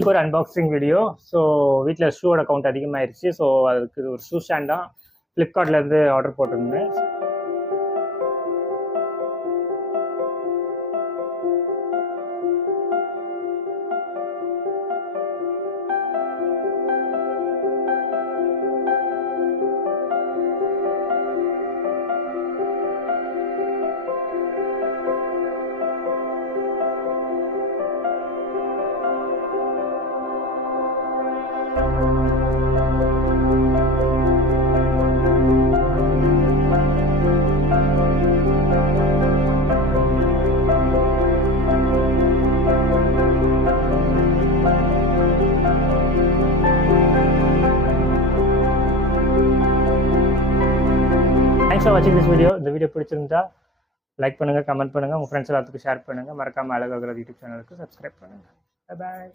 இதுக்கு ஒரு unboxing video. So வீட்டில் ஷூவோட கவுண்ட் அதிகமாகிடுச்சு. ஸோ அதுக்கு ஒரு ஷூ ஸ்டாண்ட் தான் ஃப்ளிப்கார்ட்லேருந்து ஆர்டர் போட்டிருந்தேன். தேங்க்ஸ் ஃபார் வாட்சிங் திஸ் வீடியோ. இந்த வீடியோ பிடிச்சிருந்தா லைக் பண்ணுங்கள், கமெண்ட் பண்ணுங்கள், உங்கள் ஃப்ரெண்ட்ஸ் எல்லாத்துக்கும் ஷேர் பண்ணுங்கள். மறக்காமல் அழகாக யூடியூப் சேனலுக்கு சப்ஸ்கிரைப் பண்ணுங்கள். பாய்.